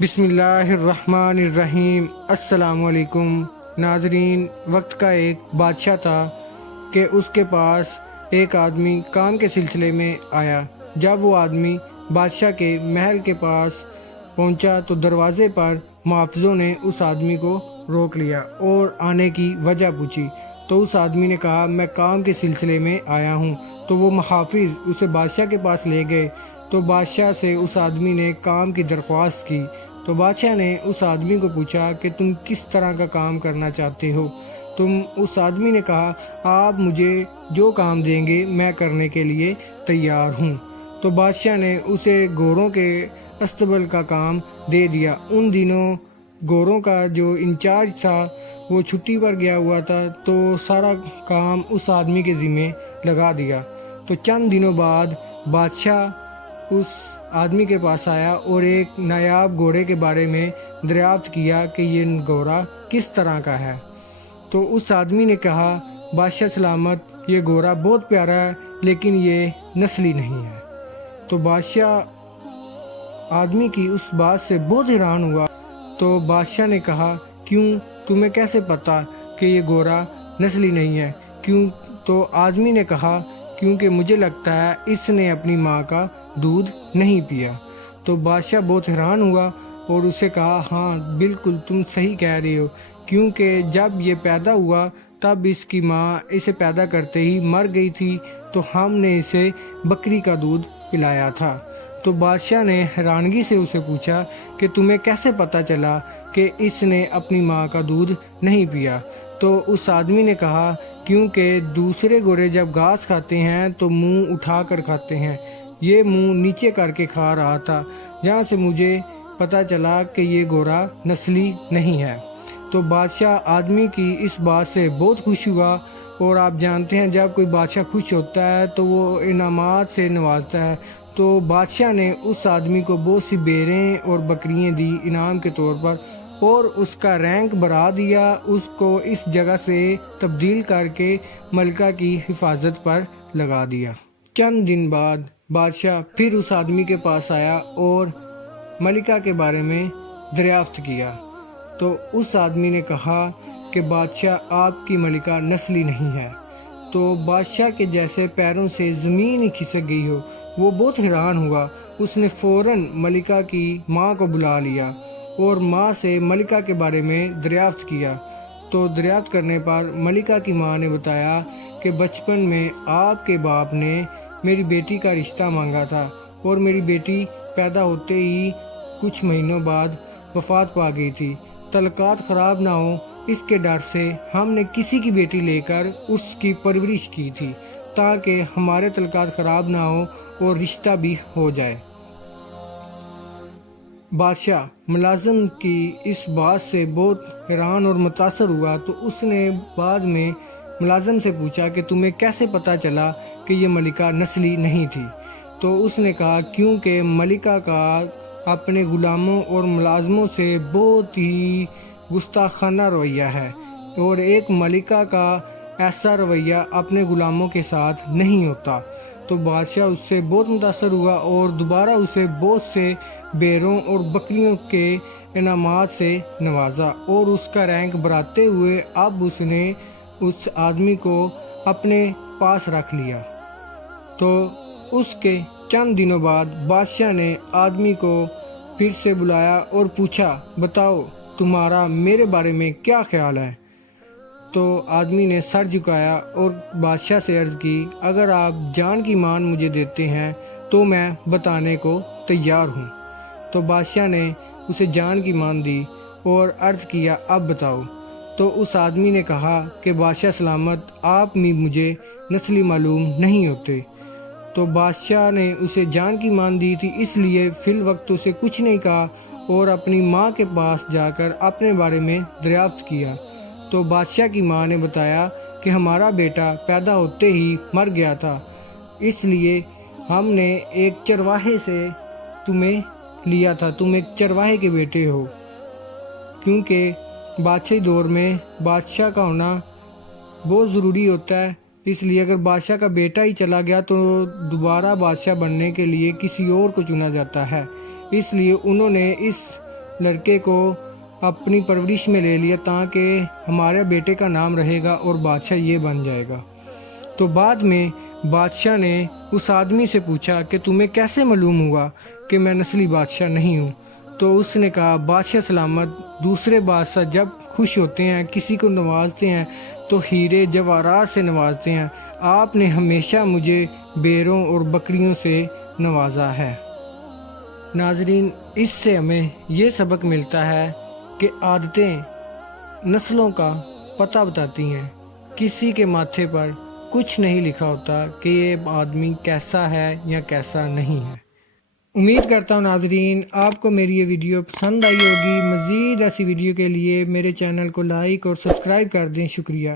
بسم اللہ الرحمن الرحیم۔ السلام علیکم ناظرین۔ وقت کا ایک بادشاہ تھا کہ اس کے پاس ایک آدمی کام کے سلسلے میں آیا۔ جب وہ آدمی بادشاہ کے محل کے پاس پہنچا تو دروازے پر محافظوں نے اس آدمی کو روک لیا اور آنے کی وجہ پوچھی تو اس آدمی نے کہا میں کام کے سلسلے میں آیا ہوں۔ تو وہ محافظ اسے بادشاہ کے پاس لے گئے تو بادشاہ سے اس آدمی نے کام کی درخواست کی۔ تو بادشاہ نے اس آدمی کو پوچھا کہ تم کس طرح کا کام کرنا چاہتے ہو؟ اس آدمی نے کہا آپ مجھے جو کام دیں گے میں کرنے کے لیے تیار ہوں۔ تو بادشاہ نے اسے گھوڑوں کے استبل کا کام دے دیا۔ ان دنوں گھوڑوں کا جو انچارج تھا وہ چھٹی پر گیا ہوا تھا تو سارا کام اس آدمی کے ذمہ لگا دیا۔ تو چند دنوں بعد بادشاہ اس آدمی کے پاس آیا اور ایک نایاب گھوڑے کے بارے میں دریافت کیا کہ یہ گھوڑا کس طرح کا ہے۔ تو اس آدمی نے کہا بادشاہ سلامت، یہ گھوڑا بہت پیارا ہے لیکن یہ نسلی نہیں ہے۔ تو بادشاہ آدمی کی اس بات سے بہت حیران ہوا۔ تو بادشاہ نے کہا کیوں، تمہیں کیسے پتا کہ یہ گھوڑا نسلی نہیں ہے؟ کیوں؟ تو آدمی نے کہا کیونکہ مجھے لگتا ہے اس نے اپنی ماں کا دودھ نہیں پیا۔ تو بادشاہ بہت حیران ہوا اور اسے کہا ہاں بالکل تم صحیح کہہ رہے ہو، کیونکہ جب یہ پیدا ہوا تب اس کی ماں اسے پیدا کرتے ہی مر گئی تھی تو ہم نے اسے بکری کا دودھ پلایا تھا۔ تو بادشاہ نے حیرانگی سے اسے پوچھا کہ تمہیں کیسے پتا چلا کہ اس نے اپنی ماں کا دودھ نہیں پیا؟ تو اس آدمی نے کہا کیونکہ دوسرے گھوڑے جب گھاس کھاتے ہیں تو منہ اٹھا کر کھاتے ہیں، یہ منہ نیچے کر کے کھا رہا تھا، جہاں سے مجھے پتا چلا کہ یہ گھوڑا نسلی نہیں ہے۔ تو بادشاہ آدمی کی اس بات سے بہت خوش ہوا، اور آپ جانتے ہیں جب کوئی بادشاہ خوش ہوتا ہے تو وہ انعامات سے نوازتا ہے۔ تو بادشاہ نے اس آدمی کو بہت سی بیریں اور بکریاں دی انعام کے طور پر، اور اس کا رینک بڑھا دیا، اس کو اس جگہ سے تبدیل کر کے ملکہ کی حفاظت پر لگا دیا۔ چند دن بعد بادشاہ پھر اس آدمی کے پاس آیا اور ملکہ کے بارے میں دریافت کیا۔ تو اس آدمی نے کہا کہ بادشاہ آپ کی ملکہ نسلی نہیں ہے۔ تو بادشاہ کے جیسے پیروں سے زمین ہی کھسک گئی ہو، وہ بہت حیران ہوا۔ اس نے فوراً ملکہ کی ماں کو بلا لیا اور ماں سے ملکہ کے بارے میں دریافت کیا۔ تو دریافت کرنے پر ملکہ کی ماں نے بتایا کہ بچپن میں آپ کے باپ نے میری بیٹی کا رشتہ مانگا تھا اور میری بیٹی پیدا ہوتے ہی کچھ مہینوں بعد وفات پا گئی تھی۔ تعلقات خراب نہ ہو اس کے ڈر سے ہم نے کسی کی بیٹی لے کر اس کی پرورش کی تھی تاکہ ہمارے تعلقات خراب نہ ہو اور رشتہ بھی ہو جائے۔ بادشاہ ملازم کی اس بات سے بہت حیران اور متاثر ہوا۔ تو اس نے بعد میں ملازم سے پوچھا کہ تمہیں کیسے پتا چلا کہ یہ ملکہ نسلی نہیں تھی؟ تو اس نے کہا کیونکہ ملکہ کا اپنے غلاموں اور ملازموں سے بہت ہی گستاخانہ رویہ ہے، اور ایک ملکہ کا ایسا رویہ اپنے غلاموں کے ساتھ نہیں ہوتا۔ تو بادشاہ اس سے بہت متاثر ہوا اور دوبارہ اسے بہت سے بیروں اور بکریوں کے انعامات سے نوازا، اور اس کا رینک بڑھاتے ہوئے اب اس نے اس آدمی کو اپنے پاس رکھ لیا۔ تو اس کے چند دنوں بعد بادشاہ نے آدمی کو پھر سے بلایا اور پوچھا بتاؤ تمہارا میرے بارے میں کیا خیال ہے؟ تو آدمی نے سر جھکایا اور بادشاہ سے عرض کی اگر آپ جان کی مان مجھے دیتے ہیں تو میں بتانے کو تیار ہوں۔ تو بادشاہ نے اسے جان کی مان دی اور عرض کیا اب بتاؤ۔ تو اس آدمی نے کہا کہ بادشاہ سلامت، آپ بھی مجھے نسلی معلوم نہیں ہوتے۔ تو بادشاہ نے اسے جان کی مان دی تھی، اس لیے فی الوقت اسے کچھ نہیں کہا اور اپنی ماں کے پاس جا کر اپنے بارے میں دریافت کیا۔ تو بادشاہ کی ماں نے بتایا کہ ہمارا بیٹا پیدا ہوتے ہی مر گیا تھا، اس لیے ہم نے ایک چرواہے سے تمہیں لیا تھا، تم ایک چرواہے کے بیٹے ہو، کیونکہ بادشاہی دور میں بادشاہ کا ہونا بہت ضروری ہوتا ہے۔ اس لیے اگر بادشاہ کا بیٹا ہی چلا گیا تو دوبارہ بادشاہ بننے کے لیے کسی اور کو چنا جاتا ہے، اس لیے انہوں نے اس لڑکے کو اپنی پرورش میں لے لیا تاکہ ہمارے بیٹے کا نام رہے گا اور بادشاہ یہ بن جائے گا۔ تو بعد میں بادشاہ نے اس آدمی سے پوچھا کہ تمہیں کیسے معلوم ہوا کہ میں نسلی بادشاہ نہیں ہوں؟ تو اس نے کہا بادشاہ سلامت، دوسرے بادشاہ جب خوش ہوتے ہیں، کسی کو نوازتے ہیں تو ہیرے جواہرات سے نوازتے ہیں، آپ نے ہمیشہ مجھے بیروں اور بکریوں سے نوازا ہے۔ ناظرین، اس سے ہمیں یہ سبق ملتا ہے کہ عادتیں نسلوں کا پتہ بتاتی ہیں۔ کسی کے ماتھے پر کچھ نہیں لکھا ہوتا کہ یہ آدمی کیسا ہے یا کیسا نہیں ہے۔ امید کرتا ہوں ناظرین آپ کو میری یہ ویڈیو پسند آئی ہوگی۔ مزید ایسی ویڈیو کے لیے میرے چینل کو لائک اور سبسکرائب کر دیں۔ شکریہ۔